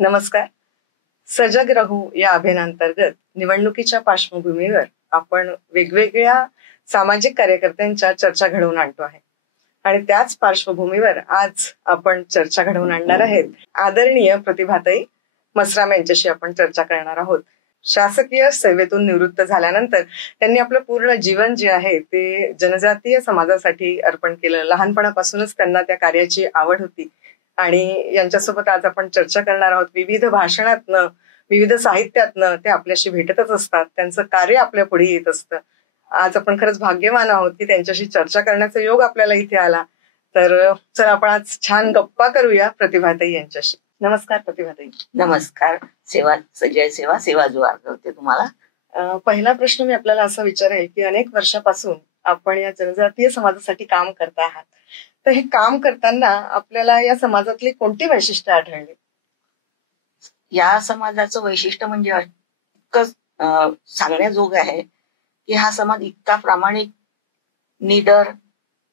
नमस्कार. सजग राहू या अभियानांतर्गत निवडणुकीच्या पार्श्वभूमीवर आपण वेगवेगळ्या सामाजिक कार्यकर्त्यांच्या चर्चा घडवून आणतो आहे आणि त्याच पार्श्वभूमीवर आज आपण चर्चा घडवून आणणार आहेत आदरणीय प्रतिभाताई मसराम यांच्याशी आपण चर्चा करणार आहोत. शासकीय सेवेतून निवृत्त झाल्यानंतर त्यांनी आपलं पूर्ण जीवन जे आहे ते जनजातीय समाजासाठी अर्पण केलं. लहानपणापासूनच त्यांना त्या कार्याची आवड होती आणि यांच्यासोबत आज आपण चर्चा करणार आहोत. विविध भाषणातनं, विविध साहित्यातनं ते आपल्याशी भेटतच असतात, त्यांचं कार्य आपल्या पुढे येत असतं. आज आपण खरंच भाग्यवान आहोत की त्यांच्याशी चर्चा करण्याचा योग आपल्याला इथे आला. तर चला आपण आज छान गप्पा करूया प्रतिभाताई यांच्याशी. नमस्कार प्रतिभाताई. नमस्कार. सेवा जय सेवा सेवा जो करते तुम्हाला. पहिला प्रश्न मी आपल्याला असा विचारेल की अनेक वर्षापासून आपण या जनजातीय समाजासाठी काम करत आहात, तर हे काम करताना आपल्याला या समाजातली कोणती वैशिष्ट्य आढळली? या समाजाचं वैशिष्ट्य म्हणजे इतकं सांगण्याजोग आहे की हा समाज इतका प्रामाणिक, निडर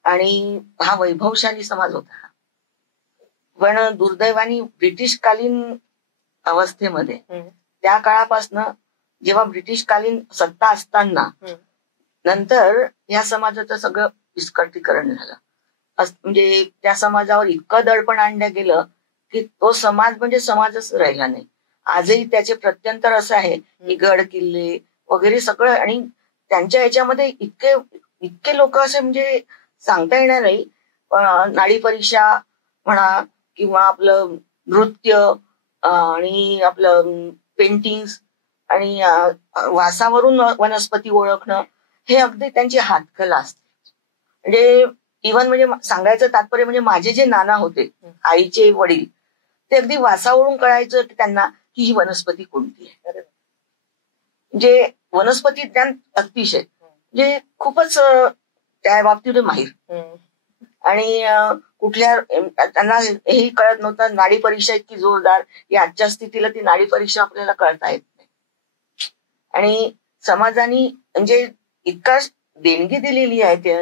आणि हा वैभवशाली समाज होता. पण दुर्दैवाने ब्रिटिशकालीन अवस्थेमध्ये त्या काळापासून जेव्हा ब्रिटिशकालीन सत्ता असताना नंतर या समाजाचं सगळं विस्कटीकरण झालं. म्हणजे त्या समाजावर इतकं दडपण आणलं गेलं की तो समाज म्हणजे समाजच राहिला नाही. आजही त्याचे प्रत्यंतर असं आहे की गड किल्ले वगैरे सगळं, आणि त्यांच्या ह्याच्यामध्ये इतके लोक असे म्हणजे सांगता येणार नाही. नाडी परीक्षा म्हणा किंवा आपलं नृत्य आणि आपलं पेंटिंग्स आणि वासावरून वनस्पती ओळखणं हे अगदी त्यांची हातकला असते. म्हणजे इव्हन म्हणजे सांगायचं तात्पर्य म्हणजे माझे जे नाना होते, आईचे वडील, ते अगदी वासावरून कळायचं की त्यांना की ही वनस्पती कोणती आहे. म्हणजे वनस्पती ज्ञान अतिशय म्हणजे खूपच त्या बाबतीत माहीर. आणि कुठल्या त्यांना हेही कळत नव्हतं. नाडी परीक्षा इतकी जोरदार, या आजच्या स्थितीला ती नाडी परीक्षा आपल्याला कळता येत नाही. आणि समाजाने म्हणजे इतका देणगी दिलेली आहे ते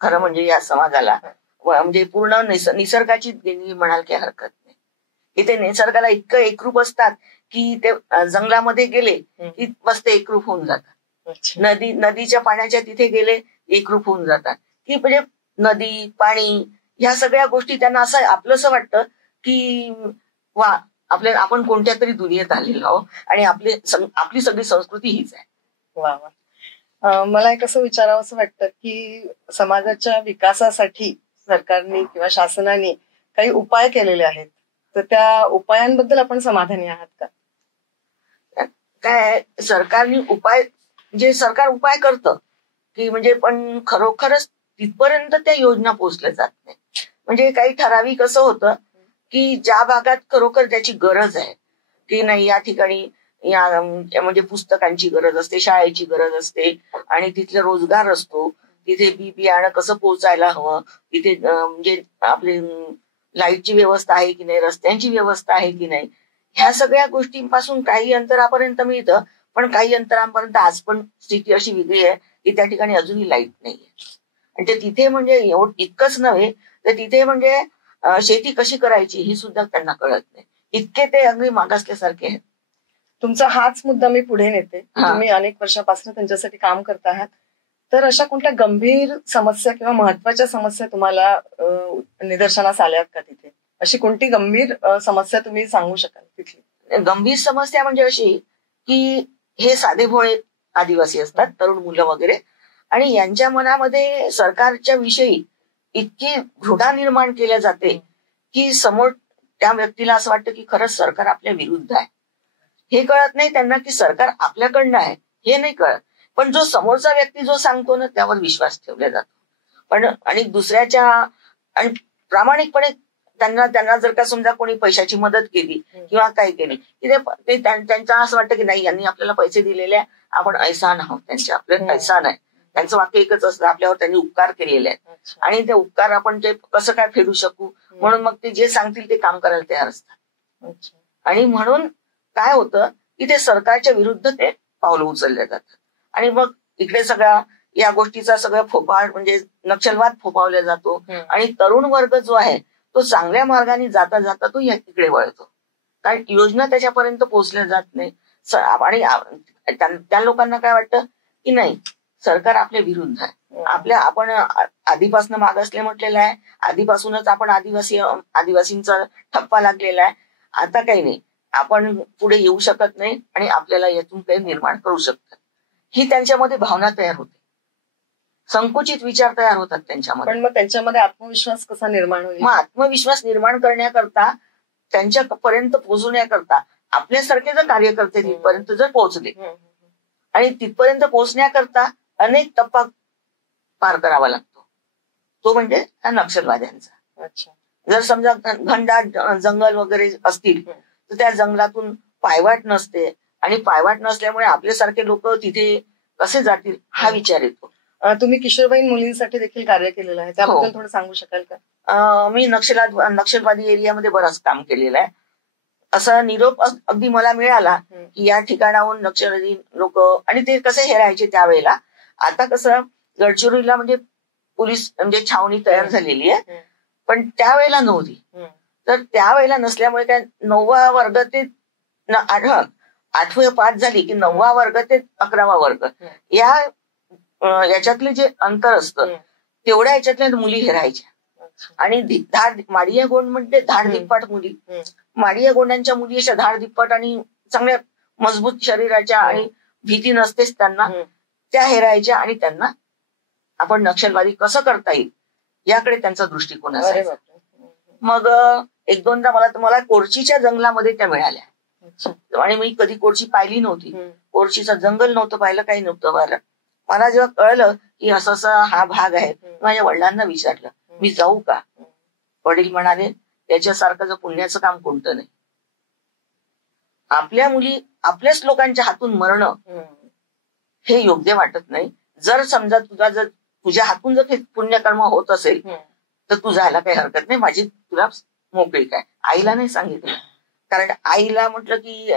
खरं म्हणजे या समाजाला, म्हणजे पूर्ण निसर्गाची देणगी म्हणाल की हरकत नाही. इथे निसर्गाला इतकं एकरूप असतात की ते जंगलामध्ये गेले की मस्त एकरूप होऊन जातात. नदीच्या पाण्याच्या तिथे गेले एकरूप होऊन जातात. की म्हणजे नदी पाणी ह्या सगळ्या गोष्टी त्यांना असं आपलंसं वाटतं की वा आपण कोणत्या तरी दुनियेत आलेलो आहोत आणि आपली सगळी संस्कृती हीच आहे. वा वा. मला एक असं विचारावं असं वाटतं की समाजाच्या विकासासाठी सरकारने किंवा शासनाने काही उपाय केलेले आहेत, तर त्या उपायांबद्दल आपण समाधानी आहात का? काय सरकारने उपाय म्हणजे सरकार उपाय करतं की म्हणजे पण खरोखरच तिथपर्यंत त्या योजना पोहोचल्या जात नाही. म्हणजे काही ठराविक असं होतं की ज्या भागात खरोखर त्याची गरज आहे की नाही, या ठिकाणी या म्हणजे पुस्तकांची गरज असते, शाळेची गरज असते आणि तिथले रोजगार असतो, तिथे बियाणं कसं पोहोचायला हवं, तिथे म्हणजे आपली लाईटची व्यवस्था आहे की नाही, रस्त्यांची व्यवस्था आहे की नाही, ह्या सगळ्या गोष्टींपासून काही अंतरापर्यंत मिळतं. पण काही अंतरापर्यंत आज पण स्थिती अशी वेगळी आहे की त्या ठिकाणी अजूनही लाईट नाहीये. आणि ते तिथे म्हणजे इतकंच नव्हे तर तिथे म्हणजे शेती कशी करायची ही सुद्धा त्यांना कळत नाही. इतके ते अगदी मागासल्यासारखे आहेत. तुमचा हाच मुद्दा मी पुढे नेते. तुम्ही अनेक वर्षापासून त्यांच्यासाठी काम करत आहात, तर अशा कोणत्या गंभीर समस्या किंवा महत्वाच्या समस्या तुम्हाला निदर्शनास आल्यात का तिथे? अशी कोणती गंभीर समस्या तुम्ही सांगू शकाल तिथली? गंभीर समस्या म्हणजे अशी की हे साधे भोळे आदिवासी असतात, तरुण मुलं वगैरे, आणि यांच्या मनामध्ये सरकारच्या विषयी इतकी घृणा निर्माण केल्या जाते की समोर त्या व्यक्तीला असं वाटतं की खरंच सरकार आपल्या विरुद्ध आहे. हे कळत नाही त्यांना की सरकार आपल्याकडनं आहे, हे नाही कळत. पण जो समोरचा व्यक्ती जो सांगतो ना त्यावर विश्वास ठेवला जातो. पण आणि दुसऱ्याच्या आणि प्रामाणिकपणे त्यांना जर का समजा कोणी पैशाची मदत केली किंवा काय केली की ते त्यांचं असं वाटतं की नाही, यांनी आपल्याला पैसे दिलेले, आपण ऐसान आहोत त्यांचे, आपल्याला ऐसान आहे. त्यांचं वाक्य एकच असतं, आपल्यावर त्यांनी उपकार केलेले आहेत आणि ते उपकार आपण ते कसं काय फेडू शकू, म्हणून मग ते जे सांगतील ते काम करायला तयार असतात. आणि म्हणून काय होतं की ते सरकारच्या विरुद्ध ते पावलं उचलले जातात. आणि मग इकडे सगळ्या या गोष्टीचा सगळं फोपाळ म्हणजे नक्षलवाद फोपावला जातो आणि तरुण वर्ग जो आहे तो चांगल्या मार्गाने जाता जाता तो इकडे वळतो. कारण योजना त्याच्यापर्यंत पोहोचल्या जात नाही. आणि त्या लोकांना काय वाटतं की नाही, सरकार आपल्या विरुद्ध आहे. आपण आधीपासून मागासले म्हटलेलं आहे, आधीपासूनच आपण आदिवासींचा ठप्पा लागलेला आहे. आता काही नाही, आपण पुढे येऊ शकत नाही आणि आपल्याला यातून काही निर्माण करू शकतात. ही त्यांच्यामध्ये भावना तयार होते, संकुचित विचार तयार होतात त्यांच्यामध्ये. पण मग त्यांच्यामध्ये आत्मविश्वास कसा निर्माण होईल? मग आत्मविश्वास निर्माण करण्याकरता, त्यांच्यापर्यंत पोहोचण्याकरता आपल्यासारखे जर कार्यकर्ते तिथपर्यंत जर पोहोचले आणि तिथपर्यंत पोहोचण्याकरता अनेक टप्पा पार करावा लागतो, तो म्हणजे त्या नक्षलवाद्यांचा. जर समजा घनदाट जंगल वगैरे असतील तर त्या जंगलातून पायवाट नसते, आणि पायवाट नसल्यामुळे आपल्यासारखे लोक तिथे कसे जातील हा विचार येतो. तुम्ही किशोरवयीन मुलींसाठी देखील कार्य केलेलं आहे, त्याबद्दल थोडं सांगू शकाल का? मी नक्षलवादी एरियामध्ये बरंच काम केलेलं आहे. असा निरोप अगदी मला मिळाला की या ठिकाणाहून नक्षलवादी लोक, आणि ते कसे हेरायचे त्यावेळेला. आता कसं गडचिरोलीला म्हणजे पोलीस म्हणजे छावणी तयार झालेली आहे, पण त्यावेळेला नव्हती. तर त्यावेळेला नसल्यामुळे काय 9वा वर्ग ते 8वी पास झाली की 9वा वर्ग ते 11वा वर्ग याच्यातले जे अंतर असतं तेवढ्या याच्यातल्या मुली हेरायच्या. आणि माडिया गोंड म्हणजे धाडधिप्पाट मुली, माडिया गोंडांच्या मुली अशा धाडधिप्पाट आणि चांगल्या मजबूत शरीराच्या आणि भीती नसतेच त्यांना, त्या हेरायच्या. आणि त्यांना आपण नक्षलवादी कसं करता येईल याकडे त्यांचा दृष्टिकोन असायचा. मग 1-2दा मला कोरचीच्या जंगलामध्ये त्या मिळाल्या, आणि मी कधी कोरची पाहिली नव्हती, कोरचीचं जंगल नव्हतं पाहिलं, काही नव्हतं पाहिलं. मला जेव्हा कळलं की असं हा भाग आहे, माझ्या वडिलांना विचारलं मी जाऊ का? वडील म्हणाले त्याच्यासारखं जर पुण्याचं काम कोणतं नाही. आपल्या मुली आपल्याच लोकांच्या हातून मरणं हे योग्य वाटत नाही. जर समजा तुझ्या हातून जर पुण्यकर्म होत असेल तर तू जायला काही हरकत नाही, माझी तुला मोकळी काय. आईला नाही सांगितलं, कारण आईला म्हटलं की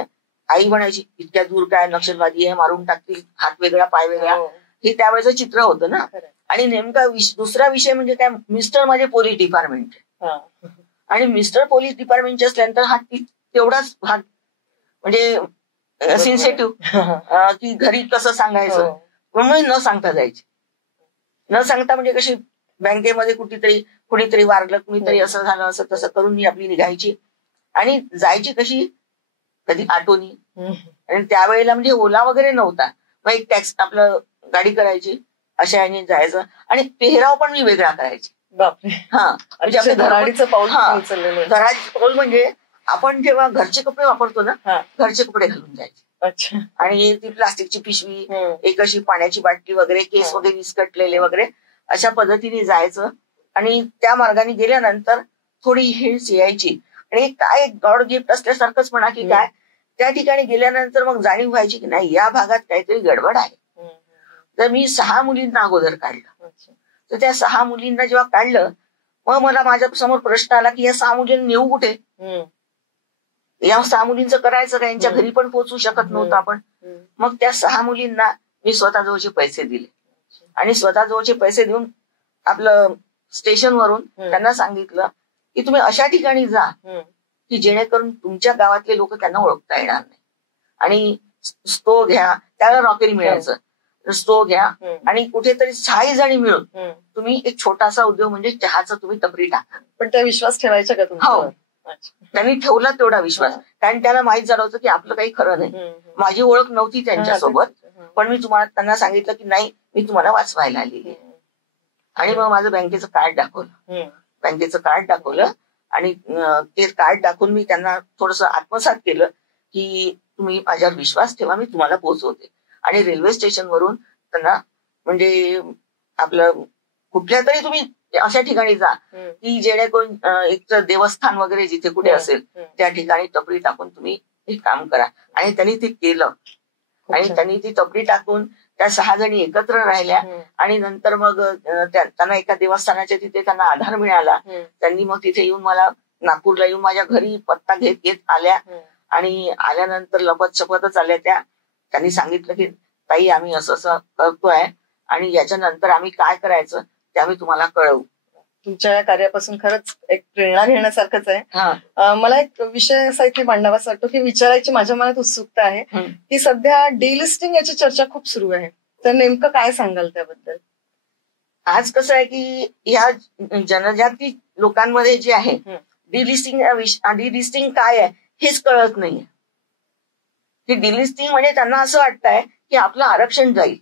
आई म्हणायची इतक्या दूर काय नक्षलवादी आहे, मारून टाकतील, हात वेगळा पाय वेगळा, हे त्यावेळेचं चित्र होतं ना. आणि नेमका दुसरा विषय म्हणजे काय, मिस्टर माझे पोलीस डिपार्टमेंट, आणि मिस्टर पोलीस डिपार्टमेंटचे असल्यानंतर हा तेवढाच भाग म्हणजे सेन्सिटिव्ह की घरी कसं सांगायचं, म्हणून न सांगता जायचे. न सांगता म्हणजे कशी बँकेमध्ये कुणीतरी वारलं, कुणीतरी असं झालं, असं तसं करून मी आपली निघायची आणि जायची. कशी कधी ऑटोनी, आणि त्यावेळेला म्हणजे ओला वगैरे नव्हता, मग एक टॅक्सी आपलं गाडी करायची, अशा याने जायचं. आणि पेहराव पण मी वेगळा करायची. म्हणजे आपल्या धडाडीचं पाऊल उचललेलं. धडाडीचं पाऊल म्हणजे आपण जेव्हा घरचे कपडे वापरतो ना, घरचे कपडे घालून जायचे. आणि ती प्लास्टिकची पिशवी, एक अशी पाण्याची बाटली वगैरे, केस वगैरे विस्कटलेले वगैरे, अशा पद्धतीने जायचं. आणि त्या मार्गाने गेल्यानंतर थोडी हिल्स यायची, आणि काय गॉड गिफ्ट असल्यासारखंच म्हणा की काय, त्या ठिकाणी गेल्यानंतर मग जाणीव व्हायची की नाही या भागात काहीतरी गडबड आहे. तर मी 6 मुलींना अगोदर काढलं. तर त्या 6 मुलींना जेव्हा काढलं, मग मला माझ्या समोर प्रश्न आला की या 6 मुलींना नेऊ कुठे, या 6 मुलींचं करायचं का, यांच्या घरी पण पोहोचू शकत नव्हतं आपण. मग त्या 6 मुलींना मी स्वतःजवळचे पैसे दिले, आणि स्वतःजवळचे पैसे देऊन आपलं स्टेशनवरून त्यांना सांगितलं की तुम्ही अशा ठिकाणी जा की जेणेकरून तुमच्या गावातले लोक त्यांना ओळखता येणार नाही. आणि स्टो घ्या, त्याला रॉकेल मिळायचं, स्टो घ्या, आणि कुठेतरी 6 जणी मिळून तुम्ही एक छोटासा उद्योग म्हणजे चहाचा तुम्ही टपरी टाका. पण त्या विश्वास ठेवायचा का तुम्ही? हो, त्यांनी ठेवला तेवढा विश्वास, कारण त्याला माहित झालं होतं की आपलं काही खरं नाही. माझी ओळख नव्हती त्यांच्यासोबत, पण मी त्यांना सांगितलं की नाही, मी तुम्हाला वाचवायला आली. आणि मग माझं बँकेचं कार्ड दाखवलं, आणि ते कार्ड दाखवून मी त्यांना थोडंसं आत्मसात केलं की तुम्ही माझ्यावर विश्वास ठेवा, मी तुम्हाला पोहोचवते. आणि रेल्वे स्टेशनवरून त्यांना म्हणजे आपलं कुठल्या तरी तुम्ही अशा ठिकाणी जा की जेणेकरून एक देवस्थान वगैरे जिथे कुठे असेल त्या ठिकाणी टपरी टाकून तुम्ही हे काम करा. आणि त्यांनी ते केलं, आणि त्यांनी ती टपरी टाकून त्या 6 जणी एकत्र राहिल्या. आणि नंतर मग त्यांना एका देवस्थानाच्या तिथे त्यांना आधार मिळाला. त्यांनी मग तिथे येऊन मला नागपूरला येऊन माझ्या घरी पत्ता घेत आल्या, आणि आल्यानंतर लपत शपथच आल्या त्या. त्यांनी सांगितलं की ताई आम्ही असं करतोय, आणि याच्यानंतर आम्ही काय करायचं ते आम्ही तुम्हाला कळवू. तुमच्या या कार्यापासून खरंच एक प्रेरणा घेण्यासारखंच आहे. मला एक विषय असा इथे मांडावासा वाटतो की विचारायची माझ्या मनात उत्सुकता आहे की सध्या डिलिस्टिंग याची चर्चा खूप सुरू आहे, तर नेमकं काय सांगाल त्याबद्दल? आज कसं आहे की ह्या जनजाती लोकांमध्ये जे आहे डिलिस्टिंग काय आहे हेच कळत नाहीये. की डिलिस्टिंग म्हणजे त्यांना असं वाटतंय की आपलं आरक्षण जाईल,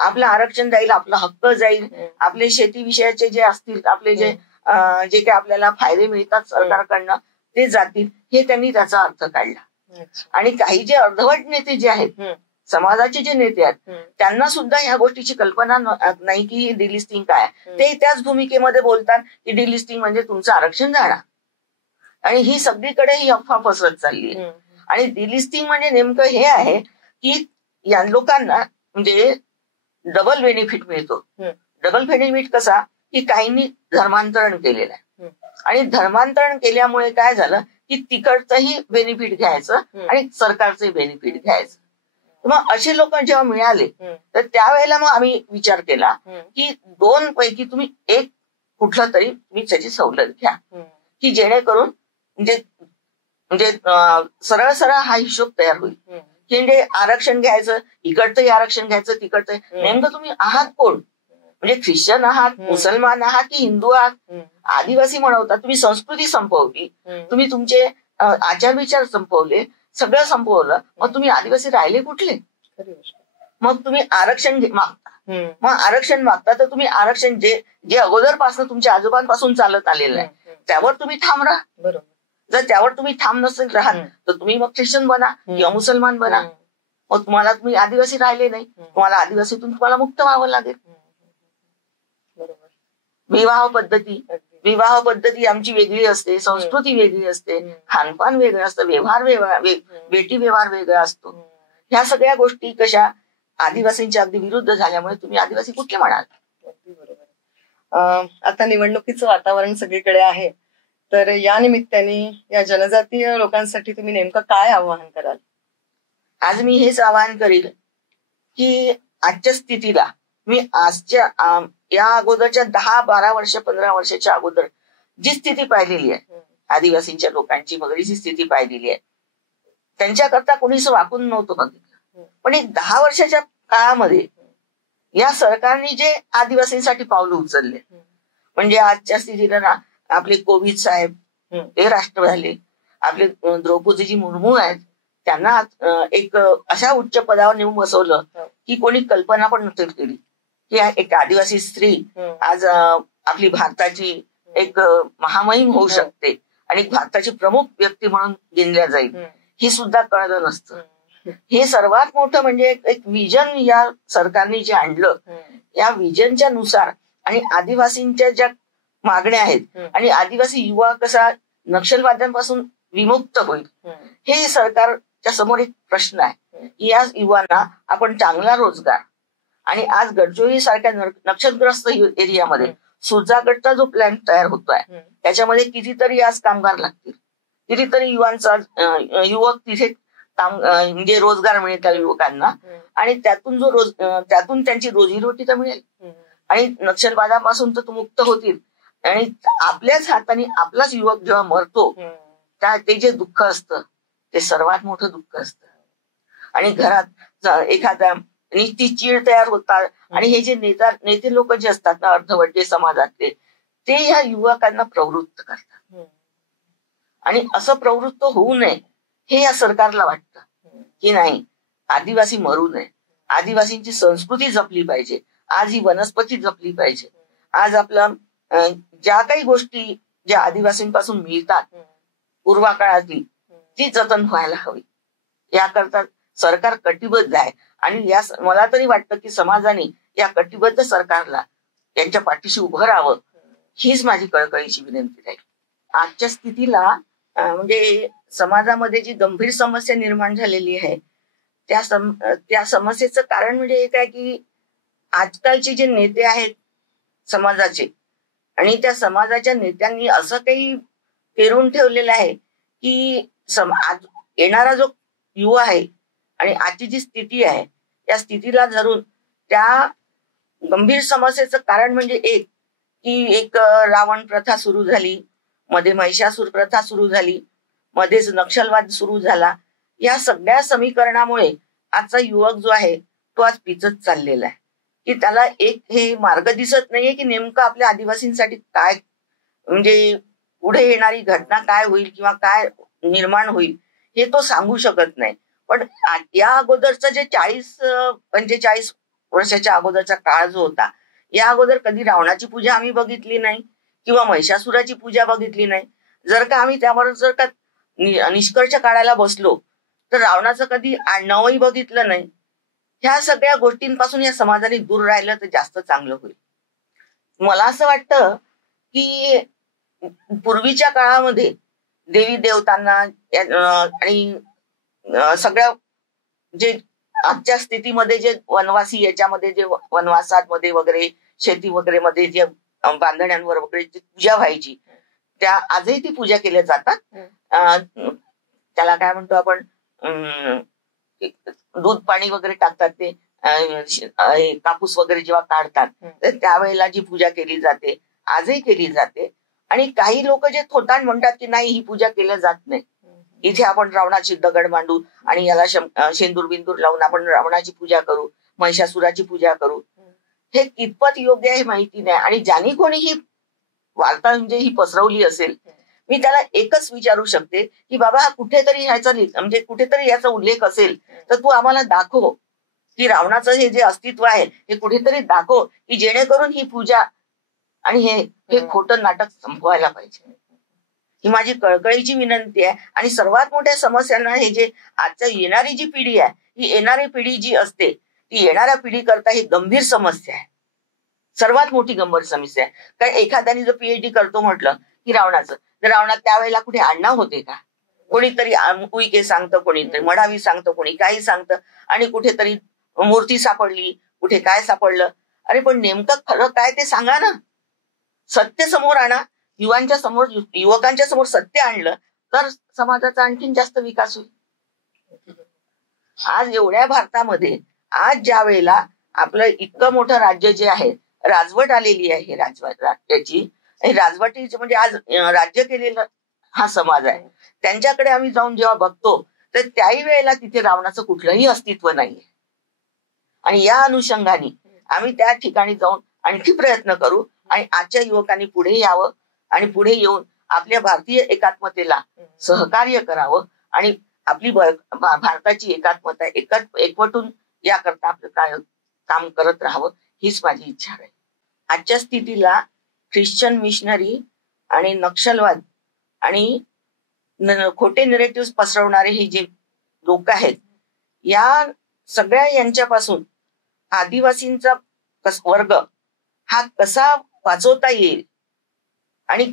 आपलं आरक्षण जाईल, आपला हक्क जाईल, आपले शेती विषयाचे जे असतील, आपले जे काही आपल्याला फायदे मिळतात सरकारकडनं ते जातील, हे त्यांनी त्याचा अर्थ काढला. आणि काही जे अर्धवट नेते जे आहेत, समाजाचे जे नेते आहेत, त्यांना सुद्धा ह्या गोष्टीची कल्पना नाही की डिलिस्टिंग काय. ते त्याच भूमिकेमध्ये बोलतात की डिलिस्टिंग म्हणजे तुमचं आरक्षण जाणार, आणि ही सगळीकडे ही अफवा पसरत चालली आहे. आणि डिलिस्टिंग म्हणजे नेमकं हे आहे की या लोकांना म्हणजे डबल बेनिफिट मिळतो. डबल बेनिफिट कसा की काहींनी धर्मांतरण केलेलं आहे, आणि धर्मांतरण केल्यामुळे काय झालं की तिकडचंही बेनिफिट घ्यायचं आणि सरकारचंही बेनिफिट घ्यायचं. मग असे लोक जेव्हा मिळाले तर त्यावेळेला मग आम्ही विचार केला की दोन पैकी तुम्ही एक कुठला तरी तुम्ही त्याची सवलत घ्या की जेणेकरून म्हणजे सरळ सरळ हा हिशोब तयार होईल की म्हणजे आरक्षण घ्यायचं, इकडचंही आरक्षण घ्यायचं, तिकडचं. नेमकं तुम्ही आहात कोण? म्हणजे ख्रिश्चन आहात, मुसलमान आहात की हिंदू आहात? आदिवासी म्हणवता, तुम्ही संस्कृती संपवली, तुम्ही तुमचे आचार विचार संपवले, सगळं संपवलं, मग तुम्ही आदिवासी राहिले कुठले? मग तुम्ही आरक्षण मागता. मग आरक्षण मागता तर तुम्ही आरक्षण जे अगोदरपासून तुमच्या आजोबांपासून चालत आलेलं आहे त्यावर तुम्ही ठाम राहा. बरोबर. जर त्यावर तुम्ही ठाम नसेल राहत तर तुम्ही मग ख्रिश्चन बना किंवा मुसलमान बना. मग तुम्ही आदिवासी राहिले नाही, तुम्हाला आदिवासीतून तुम्हाला मुक्त व्हावं लागेल. विवाह पद्धती आमची वेगळी असते, संस्कृती वेगळी असते, खानपान वेगळं असतं, व्यवहार वेगळा, बेटी व्यवहार वेगळा असतो. ह्या सगळ्या गोष्टी कशा आदिवासींच्या अगदी विरुद्ध झाल्यामुळे तुम्ही आदिवासी कुठले म्हणाल? आता निवडणुकीचं वातावरण सगळीकडे आहे, तर या निमित्ताने या जनजातीय लोकांसाठी तुम्ही नेमकं काय आवाहन कराल? आज मी हेच आवाहन करील की आजच्या स्थितीला मी आजच्या या अगोदरच्या 10-12 वर्ष 15 वर्षाच्या अगोदर जी स्थिती पाहिलेली आहे आदिवासींच्या लोकांची वगैरेची स्थिती पाहिलेली आहे, त्यांच्याकरता कोणीच वाकून नव्हतं बघितलं. पण एक 10 वर्षाच्या काळामध्ये या सरकारने जे आदिवासींसाठी पावलं उचलले, म्हणजे आजच्या स्थितीला ना आपले कोविद साहेब ते राष्ट्र झाले, आपले द्रौपदीजी मुर्मू आहेत, त्यांना एक अशा उच्च पदावर नेऊन बसवलं की कोणी कल्पना पण नसेल केली की एक आदिवासी स्त्री आज आपली भारताची एक महामहिम होऊ शकते आणि भारताची प्रमुख व्यक्ती म्हणून गिनल्या जाईल, हे सुद्धा कळलं नसतं. हे सर्वात मोठं म्हणजे एक विजन या सरकारने जे आणलं, या विजनच्या नुसार आणि आदिवासींच्या ज्या मागण्या आहेत आणि आदिवासी युवा कसा नक्षलवाद्यांपासून विमुक्त होईल, हे सरकारच्या समोर एक प्रश्न आहे. या युवांना आपण चांगला रोजगार, आणि आज गडचिरोली सारख्या नक्षलग्रस्त एरियामध्ये सुजागडचा जो प्लॅन तयार होतोय त्याच्यामध्ये कितीतरी आज कामगार लागतील, कितीतरी युवक तिथे म्हणजे रोजगार मिळेल त्या युवकांना, आणि त्यातून त्यांची रोजीरोटी तर मिळेल आणि नक्षलवादापासून तर मुक्त होतील. आणि आपल्याच हाताने आपलाच युवक जेव्हा मरतो ते जे दुःख असतं ते सर्वात मोठं दुःख असतं. आणि घरात एखाद्या ती चीड तयार होतात, आणि हे जे नेते लोक जे असतात ना अर्धवटे समाजातले, ते ह्या युवकांना प्रवृत्त करतात. आणि असं प्रवृत्त होऊ नये हे या सरकारला वाटतं की नाही, आदिवासी मरू नये, आदिवासींची संस्कृती जपली पाहिजे, आज ही वनस्पती जपली पाहिजे, आज आपलं ज्या काही गोष्टी ज्या आदिवासींपासून मिळतात पूर्वकाळातली ती जतन व्हायला हवी. याकरता सरकार कटिबद्ध आहे, आणि मला तरी वाटतं की समाजाने या कटिबद्ध सरकारला यांच्या पाठीशी उभं राहावं, हीच माझी कळकळीची विनंती राहील. आजच्या स्थितीला म्हणजे समाजामध्ये जी गंभीर समस्या निर्माण झालेली आहे त्या समस्येचं कारण म्हणजे एक आहे की आजकालचे जे नेते आहेत समाजाचे, आणि त्या समाजाच्या नेत्यांनी असं काही पेरून ठेवलेलं आहे की येणारा जो युवा आहे आणि आजची जी स्थिती आहे त्या स्थितीला धरून त्या गंभीर समस्येचं कारण म्हणजे एक की एक रावण प्रथा सुरू झाली, मध्ये महिषासूर प्रथा सुरू झाली, मध्येच नक्षलवाद सुरू झाला. या सगळ्या समीकरणामुळे आजचा युवक जो आहे तो आज पिचत चाललेला आहे, की त्याला एक हे मार्ग दिसत नाहीये की नेमकं आपल्या आदिवासींसाठी काय, म्हणजे पुढे येणारी घटना काय होईल किंवा काय निर्माण होईल हे तो सांगू शकत नाही. पण या अगोदरचा जे 40-45 वर्षाच्या अगोदरचा काळ जो होता, या अगोदर कधी रावणाची पूजा आम्ही बघितली नाही किंवा महिषासुराची पूजा बघितली नाही. जर का आम्ही त्यावर जर का निष्कर्ष काढायला बसलो तर रावणाचं कधी आडनावही बघितलं नाही. ह्या सगळ्या गोष्टींपासून या समाजाने दूर राहिलं तर जास्त चांगलं होईल. मला असं वाटतं की पूर्वीच्या काळामध्ये देवी देवतांना आणि सगळ्या जे आजच्या स्थितीमध्ये जे वनवासी याच्यामध्ये जे वनवासामध्ये वगैरे शेती वगैरे मध्ये जे बांधण्यांवर वगैरे जी पूजा व्हायची, त्या आजही ती पूजा केल्या जातात. त्याला काय म्हणतो आपण, दूध पाणी वगैरे टाकतात, ते कापूस वगैरे जेव्हा काढतात तर त्यावेळेला जी पूजा केली जाते आजही केली जाते. आणि काही लोक जे थोतांड म्हणतात की नाही ही पूजा केल्या जात नाही, इथे आपण रावणाची दगड मांडू आणि याला शेंदूर बिंदूर लावून आपण रावणाची पूजा करू, महिषासुराची पूजा करू, हे कितपत योग्य आहे माहिती नाही. आणि ज्यांनी कोणी ही वार्ता म्हणजे ही पसरवली असेल, मी त्याला एकच विचारू शकते की बाबा कुठेतरी म्हणजे कुठेतरी याचा उल्लेख असेल तर तू आम्हाला दाखव की रावणाचं हे जे अस्तित्व आहे हे कुठेतरी दाखव, की जेणेकरून ही पूजा आणि हे खोटं नाटक संपवायला पाहिजे. ही माझी कळकळीची विनंती आहे. आणि सर्वात मोठ्या समस्यांना हे जे आजच्या येणारी जी पिढी आहे, ही येणारी पिढी जी असते ती येणाऱ्या पिढी करता ही गंभीर समस्या आहे, सर्वात मोठी गंभीर समस्या आहे. कारण एखाद्याने जर पीएचडी करतो म्हटलं की रावणाचं, तर रावणात त्यावेळेला कुठे आडनाव होते का? कोणीतरी उईके सांगतं, कोणीतरी मडावी सांगतं, कोणी काही सांगतं, आणि कुठेतरी मूर्ती सापडली, कुठे काय सापडलं. अरे पण नेमकं खरं काय ते सांगा ना, सत्य समोर आणा. युवकांच्या समोर सत्य आणलं तर समाजाचा आणखीन जास्त विकास होईल. आज एवढ्या भारतामध्ये आज ज्या वेळेला आपलं इतकं मोठं राज्य जे आहे, राजवट आलेली आहे, राज्याची राजवटीचं म्हणजे आज राज्य केलेलं हा समाज आहे, त्यांच्याकडे आम्ही जाऊन जेव्हा बघतो तर त्याही वेळेला तिथे रावणाचं कुठलंही अस्तित्व नाहीये. आणि या अनुषंगाने आम्ही त्या ठिकाणी जाऊन आणखी प्रयत्न करू आणि आजच्या युवकांनी पुढे यावं आणि पुढे येऊन आपल्या भारतीय एकात्मतेला सहकार्य करावं आणि आपली भारताची एकात्मता एकवटून याकरता आपलं काम करत राहावं, हीच माझी इच्छा आहे. आजच्या स्थितीला ख्रिश्चन मिशनरी आणि नक्षलवाद आणि खोटे नरेटिव्ह पसरवणारे हे जे लोक आहेत, या सगळ्या यांच्यापासून आदिवासींचा वर्ग हा कसा वाचवता येईल आणि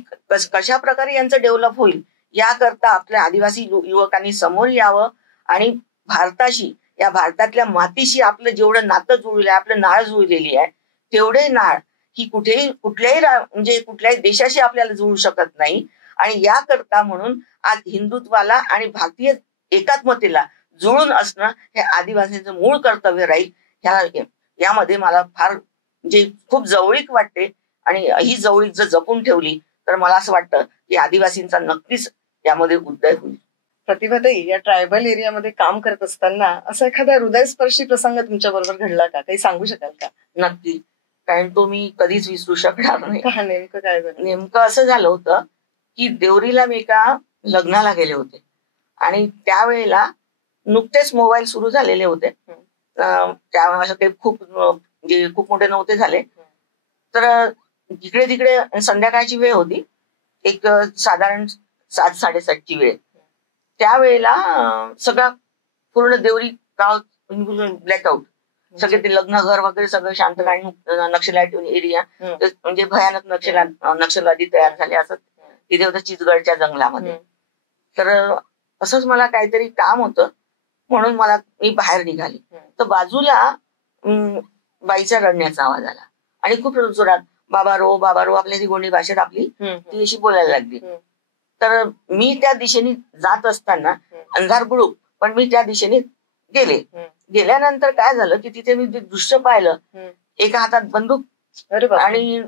कशा प्रकारे यांचं डेव्हलप होईल याकरता आपल्या आदिवासी युवकांनी समोर यावं आणि भारताशी, या भारतातल्या मातीशी आपलं जेवढं नातं जुळलं आहे, आपलं नाळ जुळलेली आहे, तेवढे नाळ ही कुठल्याही देशाशी आपल्याला जुळू शकत नाही. आणि याकरता म्हणून आज हिंदुत्वाला आणि भारतीय एकात्मतेला जुळून असणं हे आदिवासींचं मूळ कर्तव्य राहील. यामध्ये मला फार म्हणजे खूप जवळीक वाटते आणि ही जवळीक जर जपून ठेवली तर मला असं वाटतं की आदिवासींचा नक्कीच यामध्ये उदय होईल. प्रतिभाताई, या ट्रायबल एरियामध्ये काम करत असताना असा एखादा हृदयस्पर्शी प्रसंग तुमच्या बरोबर घडला का? काही सांगू शकाल का? नक्की, कारण तो मी कधीच विसरू शकणार नाही. नेमकं काय झालं? नेमकं असं झालं होतं की देवरीला मी एका लग्नाला गेले होते आणि त्यावेळेला नुकतेच मोबाईल सुरू झालेले होते. त्यावेळेला काही खूप मोठे नव्हते झाले. तर जिकडे तिकडे संध्याकाळची वेळ होती, एक साधारण 7-7:30ची वेळ. त्यावेळेला सगळा पूर्ण देवरी गाव ब्लॅकआउट, सगळे ते लग्न घर वगैरे सगळं शांत, आणि नक्षलाईट एरिया म्हणजे भयानक नक्षलवादी तयार झाले असं तिथे होतं चिचगडच्या जंगलामध्ये. तर असंच मला काहीतरी काम होतं म्हणून मी बाहेर निघाली, तर बाजूला बाईचा रडण्याचा आवाज आला आणि खूप जोरात बाबा रो आपल्या ती गोंडी भाषेत आपली ती अशी बोलायला लागली. तर मी त्या दिशेने जात असताना अंधार गुळूप, पण मी त्या दिशेने गेल्यानंतर काय झालं की तिथे मी दृश्य पाहिलं, एका हातात बंदूक आणि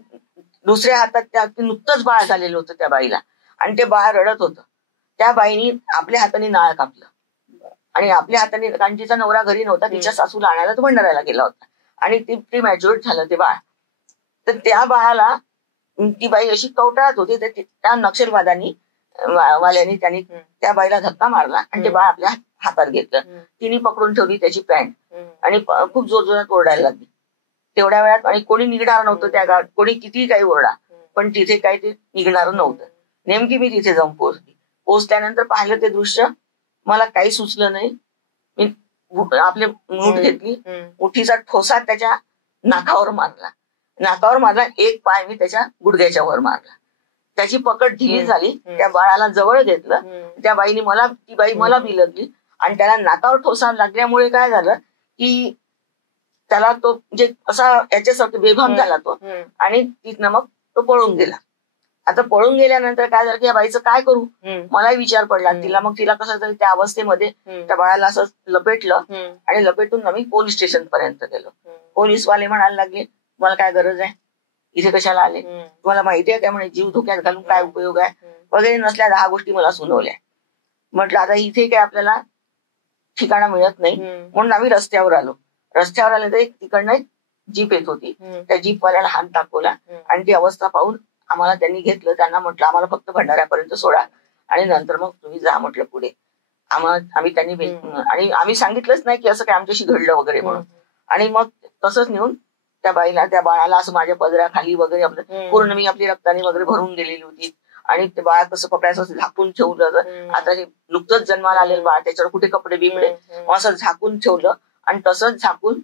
दुसऱ्या हातात त्या नुकतंच बाळ झालेलं होतं त्या बाईला, आणि ते बाळ रडत होतं. त्या बाईनी आपल्या हाताने नाळ कापलं, आणि आपल्या हाताने, कारण तिचा नवरा घरी नव्हता, तिच्या सासूला आणायला तो भंडाऱ्याला गेला होता, आणि ती मॅच्युअर झालं ते बाळ. तर त्या बाळाला ती बाई अशी कवटाळत होती, तर त्या नक्षलवाद्यांनी वाल्यांनी त्यांनी त्या बाईला धक्का मारला आणि ते बाळ आपल्या हातात घेतलं. तिने पकडून ठेवली त्याची पॅन्ट आणि खूप जोरजोरात ओरडायला लागली तेवढ्या वेळात. आणि कोणी निघणार नव्हतं त्या गावात, कोणी किती काही ओरडा, पण तिथे काही ते निघणार नव्हतं. नेमकी मी तिथे जाऊन पोहोचल्यानंतर पाहिलं ते दृश्य, मला काही सुचलं नाही. मी आपले मूठ घेतली, मुठीचा ठोसा त्याच्या नाकावर मारला, एक पाय मी त्याच्या गुडघ्याच्या वर मारला. त्याची पकड ढिली झाली, त्या बाळाला जवळ घेतलं, त्या बाईने ती बाई मला बिलगली, आणि त्याला नाकावर ठोसा लागल्यामुळे काय झालं की त्याला तो म्हणजे असा याच्यासारखं बेभान झाला तो, आणि तिथनं मग तो पळून गेला. आता पळून गेल्यानंतर काय झालं की या बाईचं काय करू, मला विचार पडला. तिला कसं तरी त्या अवस्थेमध्ये त्या बाळाला असं लपेटलं, आणि लपेटून आम्ही पोलीस स्टेशन पर्यंत गेलो. पोलीसवाले म्हणायला लागले, तुम्हाला काय गरज आहे, इथे कशाला आले, तुम्हाला माहिती आहे काय, म्हणे जीव धोक्यात घालून काय उपयोग आहे वगैरे, नसल्या 10 गोष्टी मला सुनावल्या. म्हटलं आता इथे काय आपल्याला ठिकाणा मिळत नाही, म्हणून आम्ही रस्त्यावर आलो. तर एक तिकडनं एक जीप येत होती, त्या जीपवाल्याला हात दाखवला, आणि ती अवस्था पाहून आम्हाला त्यांनी घेतलं. त्यांना म्हटलं आम्हाला फक्त भंडाऱ्यापर्यंत सोडा, आणि नंतर मग तुम्ही जा म्हटलं पुढे. आणि आम्ही सांगितलंच नाही की असं काय आमच्याशी घडलं वगैरे म्हणून. आणि मग तसंच नेऊन त्या बाळाला असं माझ्या पदराखाली वगैरे आपलं पूर्ण मी आपली रक्ताने वगैरे भरून गेलेली होती, आणि ते बाळ कसं पकडायचं असं झाकून ठेवलं. आता हे नुकतंच जन्माला आलेलं बाळ, त्याच्यावर कुठे कपडे बिबडे, असं झाकून ठेवलं, आणि तसंच झाकून,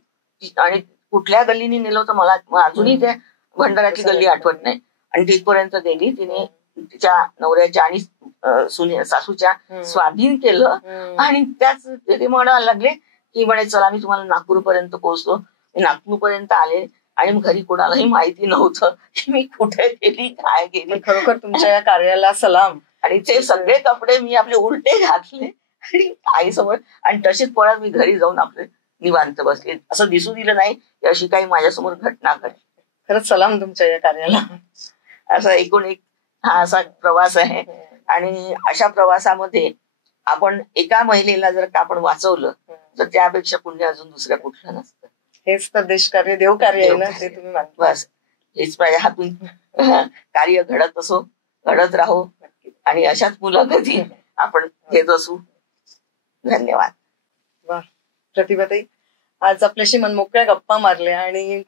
आणि कुठल्या गल्लीने नेलं होतं मला अजूनही त्या भंडाऱ्याची गल्ली आठवत नाही. आणि तिथपर्यंत गेली, तिने तिच्या नवऱ्याच्या आणि सासूच्या स्वाधीन केलं. आणि त्याच ते म्हणायला लागले की म्हणे चला मी तुम्हाला नागपूरपर्यंत पोहोचतो. नागपूरपर्यंत आले, आणि घरी कोणालाही माहिती नव्हतं की मी कुठे गेली, काय गेली. खरोखर तुमच्या या कार्याला सलाम. आणि ते सगळे कपडे मी आपले उलटे घातले आणि आईसमोर, आणि तशीच पळत मी घरी जाऊन आपले निवांत बसले. असं दिसू दिलं नाही की अशी काही माझ्यासमोर घटना घडली. खरंच सलाम तुमच्या या कार्याला. असा एकूण एक हा असा प्रवास आहे. आणि अशा प्रवासामध्ये आपण एका महिलेला जर का आपण वाचवलं, तर त्यापेक्षा पुण्य अजून दुसऱ्या कुठलं नसतं. हेच तर देशकार्य, देवकार्य आहे ना, ते तुम्ही मानता. बस हेच माझ्या हातून कार्य घडत राहो, आणि अशाच मुलाखती आपण घेत असू. धन्यवाद. वा प्रतिभाताई, आज आपल्याशी मनमोकळ्या गप्पा मारल्या, आणि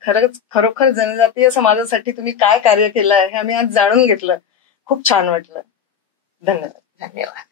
खरोखर जनजातीय समाजासाठी तुम्ही काय कार्य केलं आहे हे आम्ही आज जाणून घेतलं. खूप छान वाटलं. धन्यवाद. धन्यवाद.